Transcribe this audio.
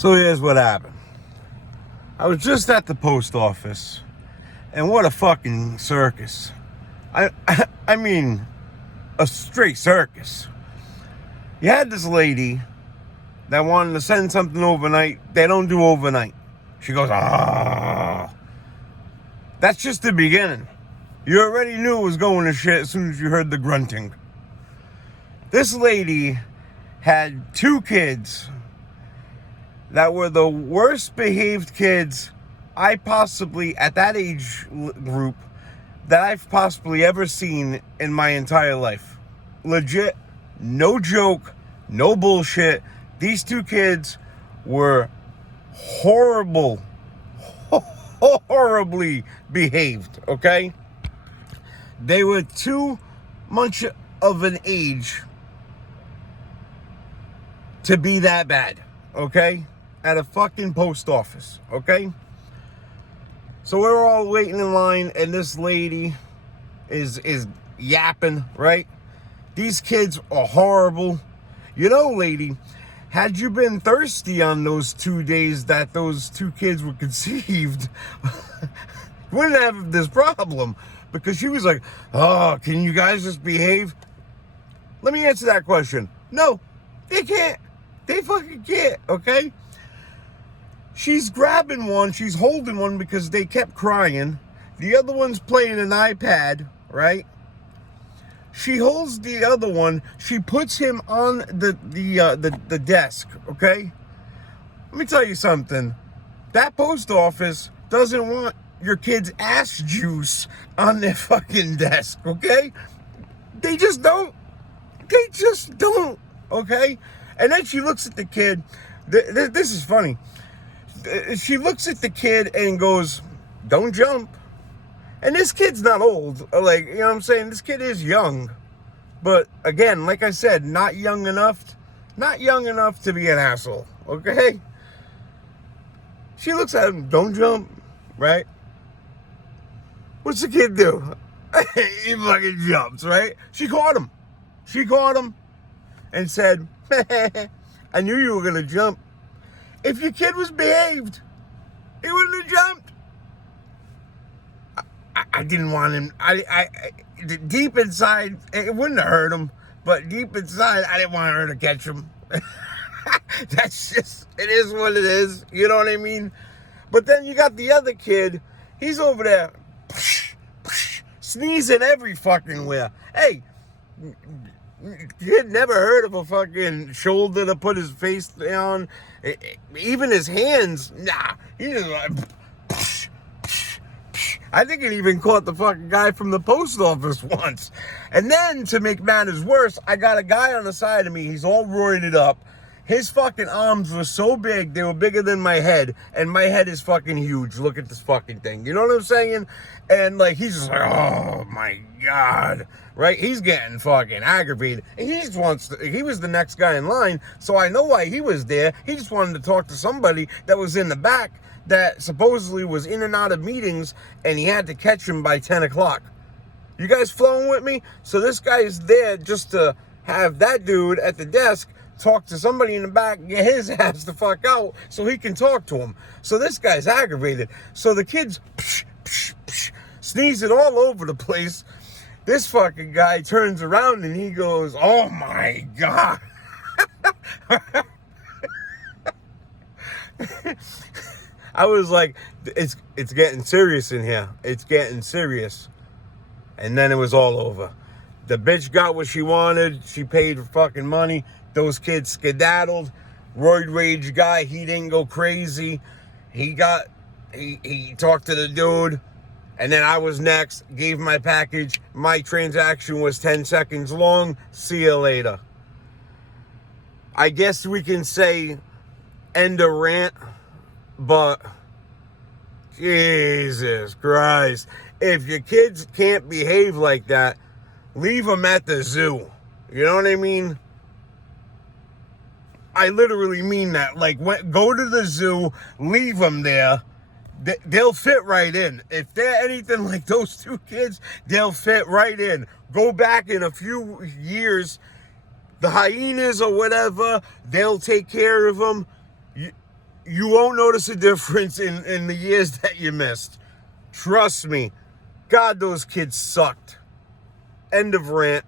So here's what happened. I was just at the post office, and what a fucking circus. I mean, a straight circus. You had this lady that wanted to send something overnight. They don't do overnight. She goes, ah. That's just the beginning. You already knew it was going to shit as soon as you heard the grunting. This lady had 2 kids that were the worst behaved kids I possibly, at that age group, that I've possibly ever seen in my entire life. Legit, no joke, no bullshit. These 2 kids were horribly behaved, okay? They were too much of an age to be that bad, okay? At a fucking post office, okay? So we're all waiting in line, and this lady is yapping, right? These kids are horrible. You know, lady, had you been thirsty on those 2 days that those 2 kids were conceived, you wouldn't have this problem. Because she was like, oh, can you guys just behave? Let me answer that question. No, they can't. They fucking can't, okay? She's grabbing one, she's holding one because they kept crying. The other one's playing an iPad, right? She holds the other one, she puts him on the desk, okay? Let me tell you something. That post office doesn't want your kid's ass juice on their fucking desk, okay? They just don't. They just don't, okay? And then she looks at the kid. This is funny. She looks at the kid and goes, don't jump. And this kid's not old. Like, you know what I'm saying? This kid is young. But again, like I said, not young enough to be an asshole, okay? She looks at him, don't jump, right? What's the kid do? He fucking jumps, right? She caught him and said, I knew you were going to jump. If your kid was behaved, he wouldn't have jumped. I didn't want him. I deep inside, it wouldn't have hurt him, but deep inside, I didn't want her to catch him. That's just, it is what it is. You know what I mean? But then you got the other kid. He's over there sneezing every fucking where. Hey, kid never heard of a fucking shoulder to put his face down. Even his hands, nah. He just like, I think it even caught the fucking guy from the post office once. And then, to make matters worse, I got a guy on the side of me. He's all roided up. His fucking arms were so big, they were bigger than my head. And my head is fucking huge. Look at this fucking thing. You know what I'm saying? And, like, he's just like, oh, my God. Right? He's getting fucking aggravated. And he just wants to, he was the next guy in line, so I know why he was there. He just wanted to talk to somebody that was in the back that supposedly was in and out of meetings, and he had to catch him by 10 o'clock. You guys flowing with me? So this guy is there just to have that dude at the desk talk to somebody in the back, get his ass the fuck out so he can talk to him. So this guy's aggravated. So the kid's sneezing all over the place. This fucking guy turns around and he goes, oh my God. I was like, it's getting serious in here. It's getting serious. And then it was all over. The bitch got what she wanted. She paid her fucking money. Those kids skedaddled. Roid rage guy, he didn't go crazy. He talked to the dude. And then I was next, gave my package. My transaction was 10 seconds long. See you later. I guess we can say end of rant, but Jesus Christ. If your kids can't behave like that, leave them at the zoo. You know what I mean? I literally mean that. Like, go to the zoo, leave them there. They'll fit right in. If they're anything like those 2 kids, they'll fit right in. Go back in a few years, the hyenas or whatever, they'll take care of them. you won't notice a difference in the years that you missed. Trust me. God, those kids sucked. End of rant.